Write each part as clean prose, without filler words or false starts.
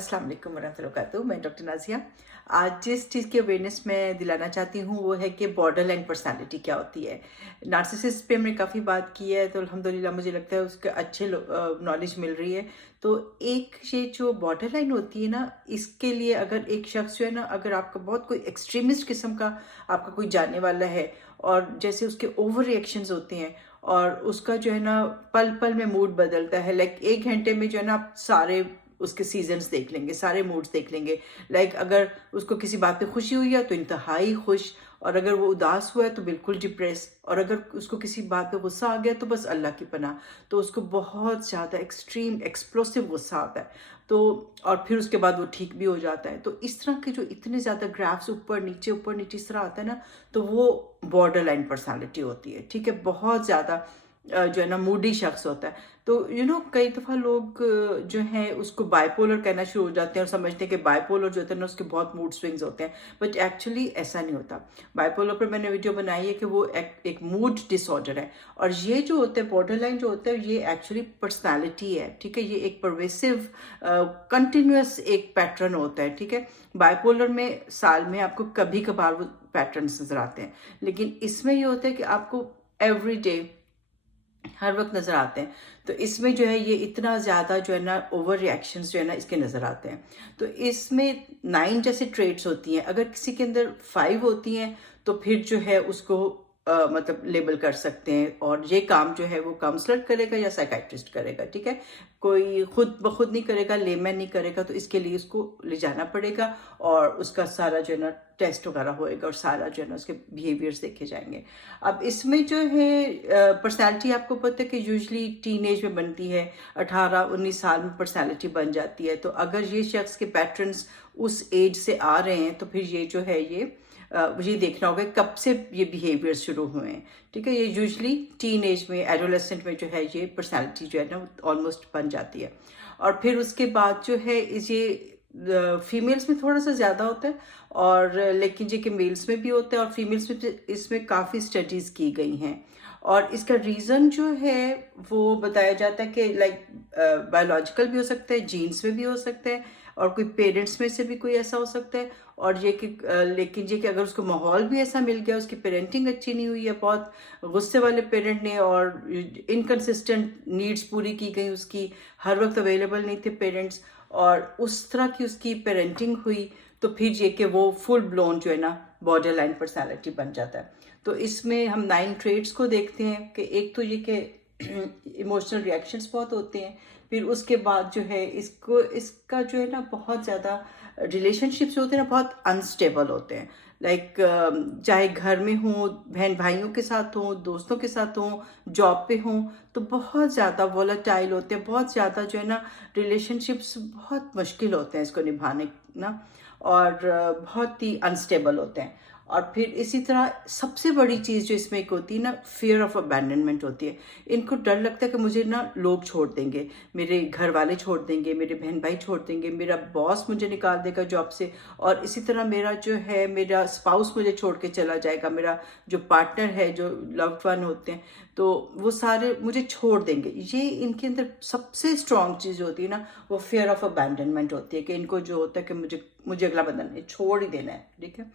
अस्सलाम वालेकुम वरहमतुल्लाहि वबरकातुहू। मैं डॉक्टर नाज़िया। आज जिस चीज़ की अवेयरनेस मैं दिलाना चाहती हूँ वो है कि बॉर्डर लाइन पर्सनैलिटी क्या होती है। नार्सिसिस्ट पे हमने काफ़ी बात की है, तो अल्हम्दुलिल्लाह मुझे लगता है उसके अच्छे नॉलेज मिल रही है। तो एक ये जो बॉर्डर लाइन होती है ना, इसके लिए अगर एक शख्स जो है ना, अगर आपका बहुत कोई एक्सट्रीमिस्ट किस्म का आपका कोई जानने वाला है और जैसे उसके ओवर रिएक्शंस होते हैं और उसका जो है ना पल पल में मूड बदलता है, लाइक 1 घंटे में जो है ना आप सारे उसके सीजन्स देख लेंगे, सारे मूड्स देख लेंगे। लाइक अगर उसको किसी बात पे खुशी हुई है तो इंतहाई खुश, और अगर वो उदास हुआ है तो बिल्कुल डिप्रेस, और अगर उसको किसी बात पे गुस्सा आ गया तो बस अल्लाह की पनाह। तो उसको बहुत ज़्यादा एक्सट्रीम एक्सप्लोसिव गुस्सा आता है, तो और फिर उसके बाद वो ठीक भी हो जाता है। तो इस तरह के जो इतने ज़्यादा ग्राफ्स ऊपर नीचे इस तरह आता है ना, तो वो बॉर्डर लाइन पर्सनैलिटी होती है। ठीक है, बहुत ज़्यादा जो है ना मूडी शख्स होता है। तो कई दफ़ा लोग जो हैं उसको बाइपोलर कहना शुरू हो जाते हैं और समझते हैं कि बाइपोलर जो होता है ना उसके बहुत मूड स्विंग्स होते हैं, बट एक्चुअली ऐसा नहीं होता। बाइपोलर पर मैंने वीडियो बनाई है कि वो एक मूड डिसऑर्डर है, और ये जो होता है बॉर्डर लाइन जो होता है ये एक्चुअली पर्सनैलिटी है। ठीक है, ये एक परवेसिव कंटिन्यूस एक पैटर्न होता है। ठीक है, बाइपोलर में साल में आपको कभी कभार वो पैटर्न्स नजर आते हैं, लेकिन इसमें ये होता है कि आपको एवरी डे हर वक्त नज़र आते हैं। तो इसमें जो है ये इतना ज़्यादा जो है ना ओवर रिएक्शंस जो है ना इसके नज़र आते हैं। तो इसमें 9 जैसे ट्रेट्स होती हैं, अगर किसी के अंदर 5 होती हैं तो फिर जो है उसको मतलब लेबल कर सकते हैं, और ये काम जो है वो काउंसलर करेगा या साइकाइट्रिस्ट करेगा। ठीक है, कोई खुद ब खुद नहीं करेगा, लेमैन नहीं करेगा, तो इसके लिए उसको ले जाना पड़ेगा और उसका सारा जो है ना टेस्ट वगैरह होएगा और सारा जो है ना उसके बिहेवियर्स देखे जाएंगे। अब इसमें जो है पर्सनैलिटी आपको पता है कि यूजली टीन एज में बनती है, 18-19 साल में पर्सनैलिटी बन जाती है। तो अगर ये शख्स के पैटर्न्स उस एज से आ रहे हैं तो फिर ये जो है ये देखना होगा कब से ये बिहेवियर शुरू हुए हैं। ठीक है, ये यूजली टीन एज में, एडोलेसेंट में जो है ये पर्सनैलिटी जो है ना ऑलमोस्ट बन जाती है। और फिर उसके बाद जो है ये फीमेल्स में थोड़ा सा ज़्यादा होता है, और लेकिन ये कि मेल्स में भी होता है, और फीमेल्स में इसमें काफ़ी स्टडीज़ की गई हैं। और इसका रीज़न जो है वो बताया जाता है कि लाइक बायोलॉजिकल भी हो सकता है, जीन्स में भी हो सकता है, और कोई पेरेंट्स में से भी कोई ऐसा हो सकता है। और ये कि लेकिन ये कि अगर उसको माहौल भी ऐसा मिल गया, उसकी पेरेंटिंग अच्छी नहीं हुई है, बहुत गुस्से वाले पेरेंट ने, और इनकंसिस्टेंट नीड्स पूरी की गई उसकी, हर वक्त अवेलेबल नहीं थे पेरेंट्स, और उस तरह की उसकी पेरेंटिंग हुई, तो फिर ये कि वो फुल ब्लोन जो है ना बॉर्डर लाइन पर्सनैलिटी बन जाता है। तो इसमें हम 9 ट्रेड्स को देखते हैं कि एक तो ये कि इमोशनल रिएक्शंस बहुत होते हैं, फिर उसके बाद जो है इसका जो है ना बहुत ज़्यादा रिलेशनशिप्स होते हैं ना बहुत अनस्टेबल होते हैं। लाइक चाहे घर में हों, बहन भाइयों के साथ हों, दोस्तों के साथ हों, जॉब पे हों, तो बहुत ज़्यादा वोलेटाइल होते हैं, बहुत ज़्यादा जो है ना रिलेशनशिप्स बहुत मुश्किल होते हैं इसको निभाने ना, और बहुत ही अनस्टेबल होते हैं। और फिर इसी तरह सबसे बड़ी चीज़ जो इसमें एक होती है ना, फियर ऑफ अबैंडनमेंट होती है। इनको डर लगता है कि मुझे ना लोग छोड़ देंगे, मेरे घर वाले छोड़ देंगे, मेरे बहन भाई छोड़ देंगे, मेरा बॉस मुझे निकाल देगा जॉब से, और इसी तरह मेरा जो है मेरा स्पाउस मुझे छोड़ के चला जाएगा, मेरा जो पार्टनर है, जो लव्ड वन होते हैं, तो वो सारे मुझे छोड़ देंगे। ये इनके अंदर सबसे स्ट्रॉन्ग चीज़ होती है ना, वो फियर ऑफ अबैंडनमेंट होती है, कि इनको जो होता है कि मुझे अगला बंधन नहीं, छोड़ ही देना है। ठीक है,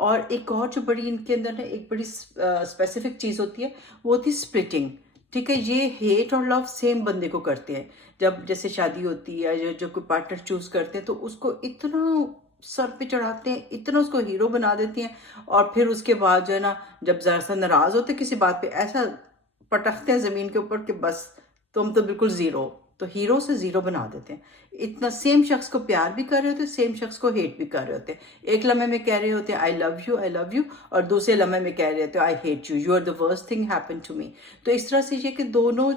और एक और जो बड़ी इनके अंदर ना एक बड़ी स्पेसिफिक चीज़ होती है, वो होती है स्प्लिटिंग। ठीक है, ये हेट और लव सेम बंदे को करते हैं। जब जैसे शादी होती है, जो जो कोई पार्टनर चूज करते हैं, तो उसको इतना सर पे चढ़ाते हैं, इतना उसको हीरो बना देती हैं, और फिर उसके बाद जो है ना जब ज़रा सा नाराज़ होते हैं किसी बात पे, ऐसा पटकते हैं ज़मीन के ऊपर कि बस तुम तो बिल्कुल ज़ीरो, तो हीरो से ज़ीरो बना देते हैं। इतना सेम शख्स को प्यार भी कर रहे होते हैं, सेम शख्स को हेट भी कर रहे होते हैं। एक लम्हे में कह रहे होते हैं आई लव यू, और दूसरे लम्हे में कह रहे होते हैं I hate you, you are the worst thing happen to me. तो इस तरह से ये कि दोनों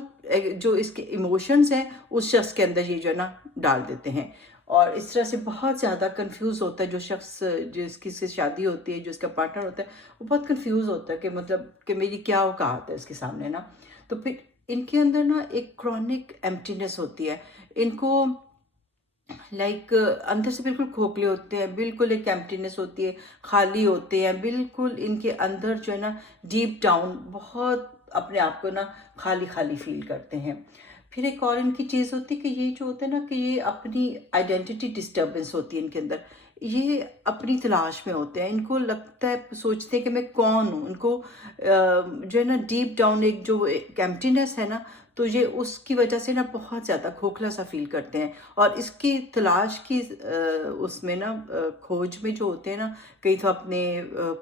जो इसके इमोशंस हैं उस शख्स के अंदर ये जो है ना डाल देते हैं, और इस तरह से बहुत ज़्यादा कंफ्यूज होता है जो शख्स, जिसकी से शादी होती है, जो इसका पार्टनर होता है, वो बहुत कंफ्यूज होता है कि मतलब कि मेरी क्या औकात है इसके सामने ना। तो फिर इनके अंदर ना एक क्रॉनिक एम्प्टीनेस होती है, इनको लाइक अंदर से बिल्कुल खोखले होते हैं, बिल्कुल एक एम्प्टीनेस होती है, खाली होते हैं बिल्कुल, इनके अंदर जो है ना डीप डाउन बहुत अपने आप को ना खाली खाली फील करते हैं। फिर एक और इनकी चीज़ होती है कि ये जो होता है ना कि ये अपनी आइडेंटिटी डिस्टर्बेंस होती है इनके अंदर, ये अपनी तलाश में होते हैं, इनको लगता है, सोचते हैं कि मैं कौन हूँ, इनको जो है ना डीप डाउन एक जो एक एम्प्टीनेस है ना, तो ये उसकी वजह से ना बहुत ज़्यादा खोखला सा फील करते हैं। और इसकी तलाश की उसमें ना खोज में जो होते हैं ना, कई तो अपने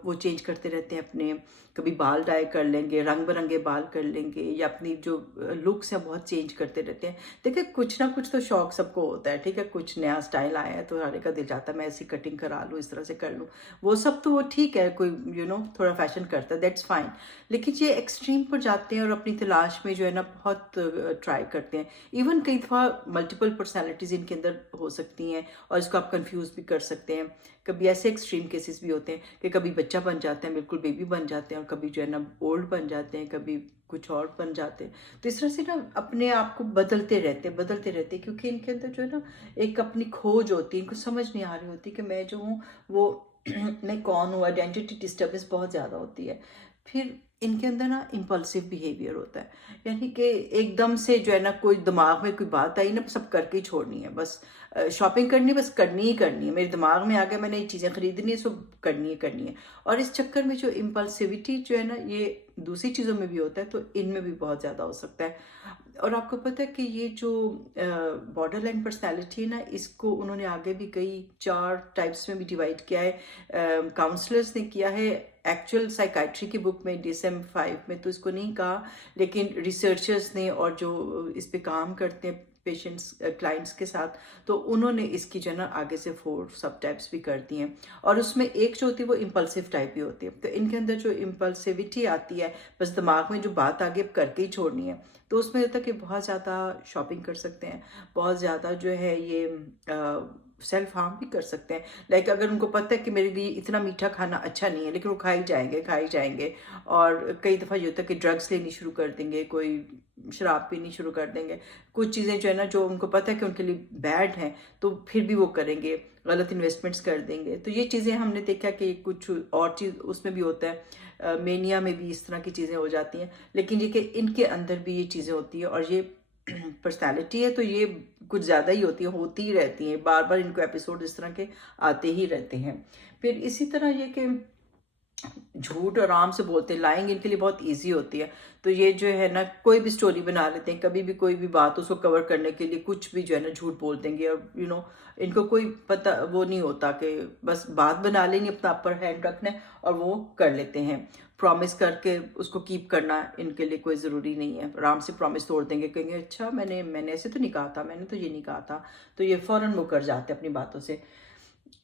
वो चेंज करते रहते हैं अपने, कभी बाल डाई कर लेंगे, रंग बिरंगे बाल कर लेंगे, या अपनी जो लुक्स है बहुत चेंज करते रहते हैं। देखिए कुछ ना कुछ तो शौक सबको होता है, ठीक है, कुछ नया स्टाइल आया है तो हर एक का दिल चाहता है मैं ऐसी कटिंग करा लूँ, इस तरह से कर लूँ, वो सब तो वो ठीक है, कोई थोड़ा फैशन करता है, दैट्स फाइन। लेकिन ये एक्सट्रीम पर जाते हैं और अपनी तलाश में जो है ना बहुत ट्राई करते हैं। इवन कई दफ़ा मल्टीपल पर्सनैलिटीज़ इनके अंदर हो सकती हैं और इसको आप कंफ्यूज भी कर सकते हैं। कभी ऐसे एक्सट्रीम केसेस भी होते हैं कि कभी बच्चा बन जाते हैं, बिल्कुल बेबी बन जाते हैं, और कभी जो है ना ओल्ड बन जाते हैं, कभी कुछ और बन जाते हैं। तो इस तरह से ना अपने आप को बदलते रहते, क्योंकि इनके अंदर जो है ना एक अपनी खोज होती है, इनको समझ नहीं आ रही होती कि मैं जो हूँ वो मैं कौन हूँ। आइडेंटिटी डिस्टर्बेंस बहुत ज़्यादा होती है। फिर इनके अंदर ना इम्पल्सिव बिहेवियर होता है, यानी कि एकदम से जो है ना कोई दिमाग में कोई बात आई ना, सब करके ही छोड़नी है, बस शॉपिंग करनी, बस करनी ही करनी है, मेरे दिमाग में आ गया मैंने ये चीज़ें खरीदनी है, सब करनी है। और इस चक्कर में जो इम्पल्सिविटी जो है ना, ये दूसरी चीज़ों में भी होता है, तो इनमें भी बहुत ज़्यादा हो सकता है। और आपको पता है कि ये जो बॉर्डर लाइन पर्सनैलिटी है ना, इसको उन्होंने आगे भी कई 4 टाइप्स में भी डिवाइड किया है। काउंसलर्स ने किया है, एक्चुअल साइकाइट्री की बुक में DSM-5 में तो इसको नहीं कहा, लेकिन रिसर्चर्स ने और जो इस पे काम करते हैं पेशेंट्स क्लाइंट्स के साथ, तो उन्होंने इसकी जो है ना आगे से 4 सब टाइप्स भी कर दी हैं। और उसमें एक जो होती है वो इम्पल्सिव टाइप भी होती है। तो इनके अंदर जो इम्पल्सिविटी आती है, बस दिमाग में जो बात आ गई अब करके ही छोड़नी है, तो उसमें होता है कि बहुत ज़्यादा शॉपिंग कर सकते हैं, बहुत ज़्यादा जो है ये सेल्फ हार्म भी कर सकते हैं। लाइक अगर उनको पता है कि मेरे लिए इतना मीठा खाना अच्छा नहीं है, लेकिन वो खाई जाएंगे। और कई दफ़ा ये होता है कि ड्रग्स लेनी शुरू कर देंगे, कोई शराब पीनी शुरू कर देंगे, कुछ चीज़ें जो है ना जो उनको पता है कि उनके लिए बैड हैं, तो फिर भी वो करेंगे, गलत इन्वेस्टमेंट्स कर देंगे। तो ये चीज़ें हमने देखा कि कुछ और चीज़ उसमें भी होता है, मेनिया में भी इस तरह की चीज़ें हो जाती हैं। लेकिन ये कि इनके अंदर भी ये चीज़ें होती है, और ये पर्सनैलिटी है तो ये कुछ ज़्यादा ही होती ही रहती हैं, बार बार इनको एपिसोड इस तरह के आते ही रहते हैं। फिर इसी तरह ये कि झूठ आराम से बोलते हैं, लाइंग इनके लिए बहुत इजी होती है। तो ये जो है ना कोई भी स्टोरी बना लेते हैं, कभी भी कोई भी बात उसको कवर करने के लिए कुछ भी जो है ना झूठ बोल देंगे। और इनको कोई पता वो नहीं होता कि बस बात बना लेनी, अपना अपर हैंड रखना है और वो कर लेते हैं। प्रॉमिस करके उसको कीप करना इनके लिए कोई ज़रूरी नहीं है, आराम से प्रॉमिस तोड़ देंगे, कहेंगे अच्छा मैंने ऐसे तो नहीं कहा था, मैंने तो ये नहीं कहा था, तो ये फ़ौरन मुकर जाते हैं अपनी बातों से।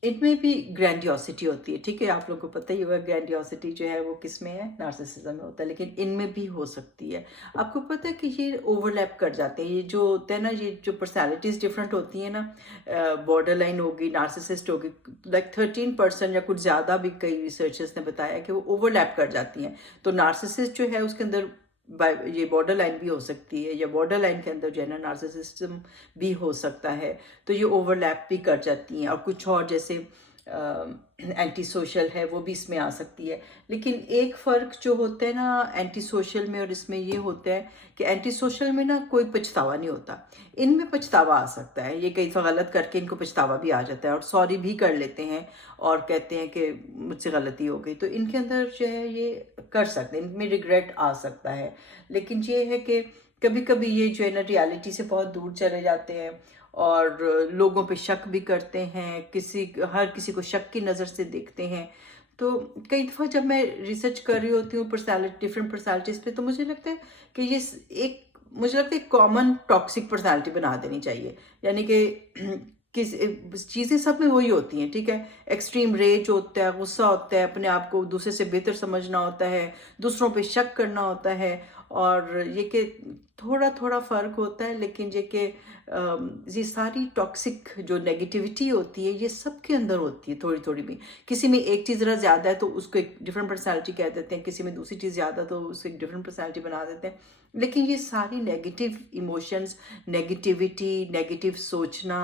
इनमें भी ग्रैंडियोसिटी होती है, ठीक है, आप लोगों को पता ही होगा ग्रैंडियोसिटी जो है वो किस में है, नार्सिसिज्म में होता है, लेकिन इनमें भी हो सकती है। आपको पता है कि ये ओवरलैप कर जाते हैं, ये जो होता है ना, ये जो पर्सनालिटीज़ डिफरेंट होती है ना, बॉर्डर लाइन होगी, नार्सिसिस्ट होगी, लाइक 13% या कुछ ज़्यादा भी कई रिसर्चर्स ने बताया कि वो ओवरलैप कर जाती हैं। तो नार्सिसिस्ट जो है उसके अंदर ये बॉर्डर लाइन भी हो सकती है, या बॉर्डर लाइन के अंदर जो है ना नार्सिसिज्म भी हो सकता है। तो ये ओवरलैप भी कर जाती हैं। और कुछ और जैसे एंटी सोशल है, वो भी इसमें आ सकती है। लेकिन एक फ़र्क जो होता है ना एंटी सोशल में और इसमें, ये होता है कि एंटी सोशल में ना कोई पछतावा नहीं होता, इनमें पछतावा आ सकता है। ये कई दफ़ा गलत करके इनको पछतावा भी आ जाता है और सॉरी भी कर लेते हैं और कहते हैं कि मुझसे गलती हो गई। तो इनके अंदर जो है ये कर सकते हैं, इनमें रिग्रेट आ सकता है। लेकिन ये है कि कभी कभी ये जो है ना रियलिटी से बहुत दूर चले जाते हैं और लोगों पे शक भी करते हैं, हर किसी को शक की नज़र से देखते हैं। तो कई दफ़ा जब मैं रिसर्च कर रही होती हूँ डिफरेंट पर्सनालिटीज़ पे, तो मुझे लगता है कि ये मुझे लगता है कॉमन टॉक्सिक पर्सनालिटी बना देनी चाहिए। यानी कि किस चीज़ें सब में वही होती हैं, ठीक है, एक्सट्रीम रेज होता है, गुस्सा होता है, अपने आप को दूसरे से बेहतर समझना होता है, दूसरों पे शक करना होता है। और ये कि थोड़ा थोड़ा फ़र्क होता है, लेकिन ये कि ये सारी टॉक्सिक जो नेगेटिविटी होती है ये सबके अंदर होती है, थोड़ी थोड़ी भी। किसी में एक चीज़ ज़रा ज़्यादा है तो उसको एक डिफरेंट पर्सनालिटी कह देते हैं, किसी में दूसरी चीज़ ज़्यादा तो उसको एक डिफरेंट पर्सनालिटी बना देते हैं। लेकिन ये सारी नेगेटिव इमोशंस, नेगेटिविटी, नेगेटिव सोचना,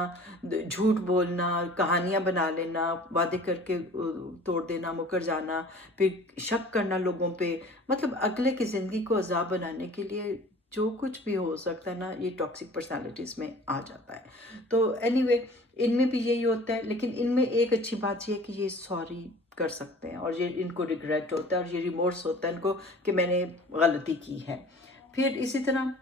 झूठ बोलना, कहानियाँ बना लेना, वादे करके तोड़ देना, मुकर जाना, फिर शक करना लोगों पे, मतलब अगले की ज़िंदगी को अज़ाब बनाने के लिए जो कुछ भी हो सकता है ना, ये टॉक्सिक पर्सनालिटीज़ में आ जाता है। तो एनीवे इनमें भी यही होता है, लेकिन इनमें एक अच्छी बात ये है कि ये सॉरी कर सकते हैं, और ये इनको रिग्रेट होता है और ये रिमोर्स होता है इनको कि मैंने गलती की है। फिर इसी तरह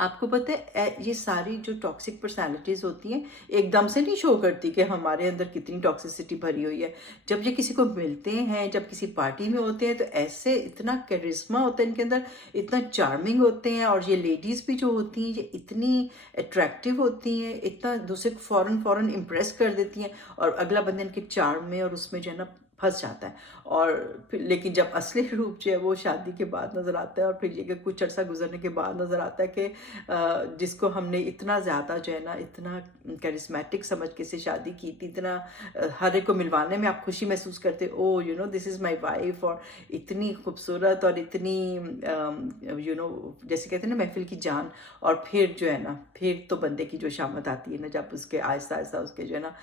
आपको पता है ये सारी जो टॉक्सिक पर्सनालिटीज़ होती हैं एकदम से नहीं शो करती कि हमारे अंदर कितनी टॉक्सिसिटी भरी हुई है। जब ये किसी को मिलते हैं, जब किसी पार्टी में होते हैं, तो ऐसे इतना कैरिस्मा होता है इनके अंदर, इतना चार्मिंग होते हैं, और ये लेडीज़ भी जो होती हैं ये इतनी अट्रैक्टिव होती हैं, इतना दूसरे को फ़ौरन इम्प्रेस कर देती हैं, और अगला बंदा इनके चार्म में और उसमें जो है ना फंस जाता है। और फिर लेकिन जब असली रूप जो है वो शादी के बाद नज़र आता है, और फिर ये कि कुछ अर्सा गुजरने के बाद नज़र आता है कि जिसको हमने इतना ज़्यादा जो है ना इतना कैरिस्मेटिक समझ के से शादी की थी, इतना हर एक को मिलवाने में आप खुशी महसूस करते, oh you know this is my wife, और इतनी खूबसूरत और इतनी यू नो जैसे कहते हैं ना महफिल की जान। और फिर जो है ना फिर तो बंदे की जो शामत आती है ना, जब उसके आहिस्ता आहिस्ता उसके जो है ना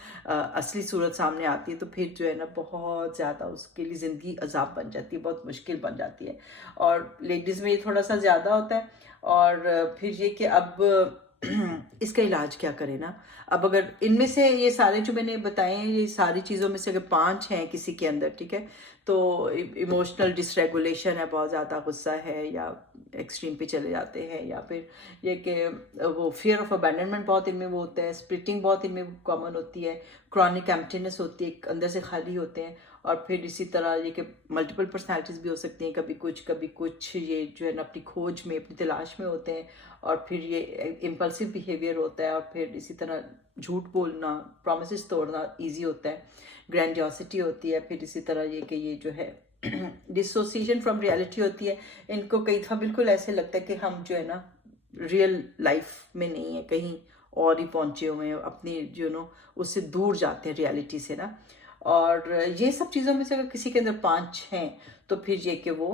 असली सूरत सामने आती है, तो फिर जो है ना बहुत ज़्यादा उसके लिए ज़िंदगी अजाब बन जाती है, बहुत मुश्किल बन जाती है। और लेडीज़ में ये थोड़ा सा ज़्यादा होता है। और फिर ये कि अब इसका इलाज क्या करें ना। अब अगर इनमें से ये सारे जो मैंने बताए हैं, ये सारी चीज़ों में से अगर 5 हैं किसी के अंदर, ठीक है, तो इमोशनल डिसरेगुलेशन है, बहुत ज़्यादा गुस्सा है, या एक्सट्रीम पे चले जाते हैं, या फिर ये कि वो फियर ऑफ अबैंडनमेंट बहुत इनमें वो होता है, स्प्लिटिंग बहुत इनमें कॉमन होती है, क्रॉनिक एम्प्टीनेस होती है, अंदर से खाली होते हैं। और फिर इसी तरह ये कि मल्टीपल पर्सनैलिटीज़ भी हो सकती हैं, कभी कुछ ये जो है ना अपनी खोज में, अपनी तलाश में होते हैं। और फिर ये इम्पल्सिव बिहेवियर होता है, और फिर इसी तरह झूठ बोलना, प्रॉमिसेस तोड़ना ईजी होता है, ग्रैंडियोसिटी होती है। फिर इसी तरह ये कि ये जो है डिसोसिएशन फ्रॉम रियलिटी होती है। इनको कई दफ़ा बिल्कुल ऐसे लगता है कि हम जो है ना रियल लाइफ में नहीं है, कहीं और ही पहुंचे हुए हैं, अपनी जो नो उससे दूर जाते हैं रियलिटी से ना। और ये सब चीज़ों में से अगर किसी के अंदर 5 हैं, तो फिर ये कि वो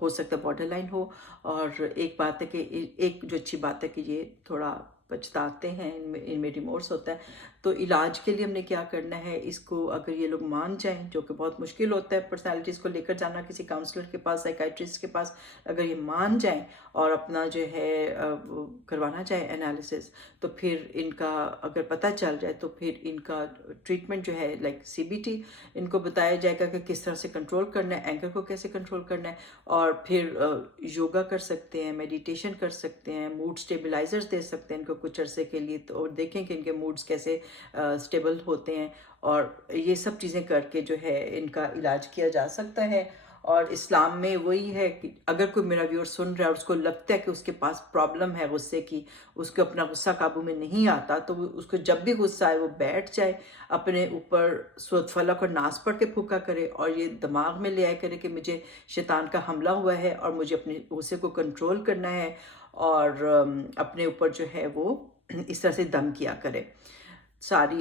हो सकता है बॉर्डर लाइन हो। और एक बात है कि एक जो अच्छी बात है कि ये थोड़ा पछताते हैं, इनमें रिमोर्स होता है। तो इलाज के लिए हमने क्या करना है, इसको अगर ये लोग मान जाएं, जो कि बहुत मुश्किल होता है पर्सनालिटीज़ को लेकर जाना किसी काउंसलर के पास, साइकाइट्रिस्ट के पास, अगर ये मान जाएं और अपना जो है वो करवाना चाहे एनालिसिस, तो फिर इनका अगर पता चल जाए तो फिर इनका ट्रीटमेंट जो है लाइक CBT, इनको बताया जाएगा कि किस तरह से कंट्रोल करना है, एंगर को कैसे कंट्रोल करना है। और फिर योगा कर सकते हैं, मेडिटेशन कर सकते हैं, मूड स्टेबलाइजर्स दे सकते हैं इनको कुछ अरसे के लिए, तो और देखें कि इनके मूड्स कैसे स्टेबल होते हैं। और ये सब चीज़ें करके जो है इनका इलाज किया जा सकता है। और इस्लाम में वही है कि अगर कोई मेरा व्यूअर सुन रहा है और उसको लगता है कि उसके पास प्रॉब्लम है गुस्से की, उसको अपना गुस्सा काबू में नहीं आता, तो उसको जब भी गुस्सा आए वो बैठ जाए, अपने ऊपर सूरत फलक और नास पढ़ के फूका करे, और ये दिमाग में ले आया करे कि मुझे शैतान का हमला हुआ है और मुझे अपने गुस्से को कंट्रोल करना है। और अपने ऊपर जो है वो इस तरह से दम किया करे, सारी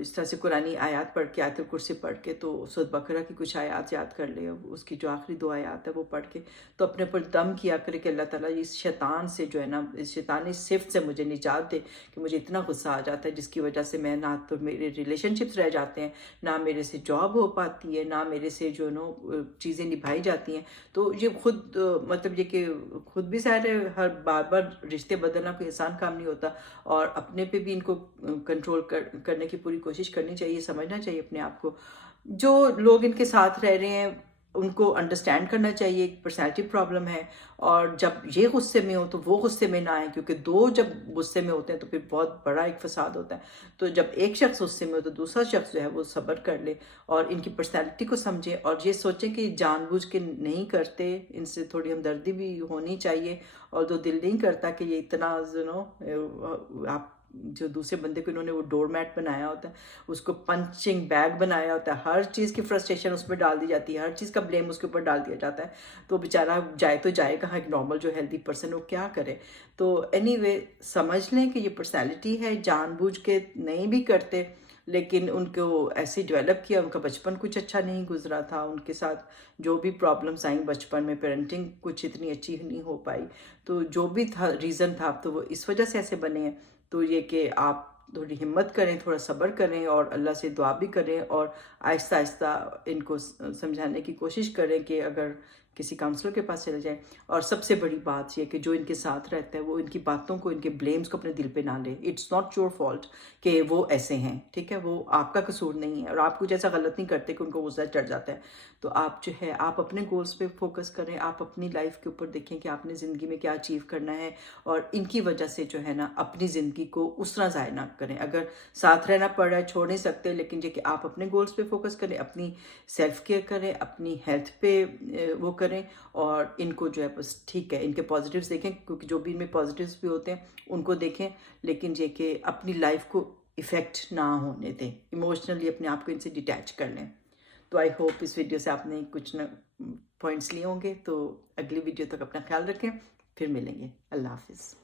इस तरह से कुरानी आयत पढ़ के, आयतुल कुर्सी पढ़ के, तो सूरत बकरा की कुछ आयत याद कर ले, उसकी जो आखिरी 2 आयत है वो पढ़ के, तो अपने ऊपर दम किया करे कि अल्लाह ताला इस शैतान से जो है ना, इस शैतानी सिफ्त से मुझे निजात दे कि मुझे इतना गुस्सा आ जाता है जिसकी वजह से मैं ना तो मेरे रिलेशनशिप्स रह जाते हैं, ना मेरे से जॉब हो पाती है, ना मेरे से जो नो चीज़ें निभाई जाती हैं। तो ये खुद मतलब ये कि खुद भी ज़ाहिर है हर बार रिश्ते बदलना कोई आसान काम नहीं होता, और अपने पे भी इनको कंट्रोल करने की पूरी कोशिश करनी चाहिए, समझना चाहिए अपने आप को। जो लोग इनके साथ रह रहे हैं उनको अंडरस्टैंड करना चाहिए, एक पर्सनैलिटी प्रॉब्लम है, और जब ये गुस्से में हो तो वो गुस्से में ना आए, क्योंकि 2 जब गुस्से में होते हैं तो फिर बहुत बड़ा एक फसाद होता है। तो जब एक शख्स गुस्से में हो तो दूसरा शख्स जो है वो सब्र कर ले और इनकी पर्सनैलिटी को समझे, और ये सोचें कि जानबूझ के नहीं करते, इनसे थोड़ी हमदर्दी भी होनी चाहिए। और जो दिल नहीं करता कि ये इतना आप जो दूसरे बंदे को इन्होंने वो डोर मैट बनाया होता है, उसको पंचिंग बैग बनाया होता है, हर चीज़ की फ्रस्ट्रेशन उसमें डाल दी जाती है, हर चीज़ का ब्लेम उसके ऊपर डाल दिया जाता है, तो बेचारा जाए तो जाए कहाँ, एक नॉर्मल जो हेल्दी पर्सन वो क्या करे। तो एनीवे समझ लें कि ये पर्सनैलिटी है, जानबूझ के नहीं भी करते, लेकिन उनको ऐसे डेवलप किया, उनका बचपन कुछ अच्छा नहीं गुजरा था, उनके साथ जो भी प्रॉब्लम्स आई बचपन में, पेरेंटिंग कुछ इतनी अच्छी नहीं हो पाई, तो जो भी था रीज़न था तो वो इस वजह से ऐसे बने हैं। तो ये कि आप थोड़ी हिम्मत करें, थोड़ा सब्र करें, और अल्लाह से दुआ भी करें, और आहिस्ता आहिस्ता इनको समझाने की कोशिश करें कि अगर किसी काउंसलर के पास चले जाएं। और सबसे बड़ी बात ये कि जो इनके साथ रहता है वो इनकी बातों को, इनके ब्लेम्स को अपने दिल पे ना ले। इट्स नॉट योर फॉल्ट कि वो ऐसे हैं, ठीक है, वो आपका कसूर नहीं है, और आप कुछ ऐसा गलत नहीं करते कि उनको गुस्सा चढ़ जाता है। तो आप जो है आप अपने गोल्स पे फोकस करें, आप अपनी लाइफ के ऊपर देखें कि आपने ज़िंदगी में क्या अचीव करना है, और इनकी वजह से जो है ना अपनी ज़िंदगी को उस तरह ज़ाया ना करें। अगर साथ रहना पड़ रहा है छोड़ नहीं सकते, लेकिन ये कि आप अपने गोल्स पे फोकस करें, अपनी सेल्फ केयर करें, अपनी हेल्थ पे वो करें, और इनको जो है बस ठीक है इनके पॉजिटिव्स देखें, क्योंकि जो भी इनमें पॉजिटिव्स भी होते हैं उनको देखें, लेकिन ये कि अपनी लाइफ को इफ़ेक्ट ना होने दें, इमोशनली अपने आप को इनसे डिटैच कर लें। तो आई होप इस वीडियो से आपने कुछ ना पॉइंट्स लिए होंगे। तो अगली वीडियो तक अपना ख्याल रखें, फिर मिलेंगे। अल्लाह हाफिज़।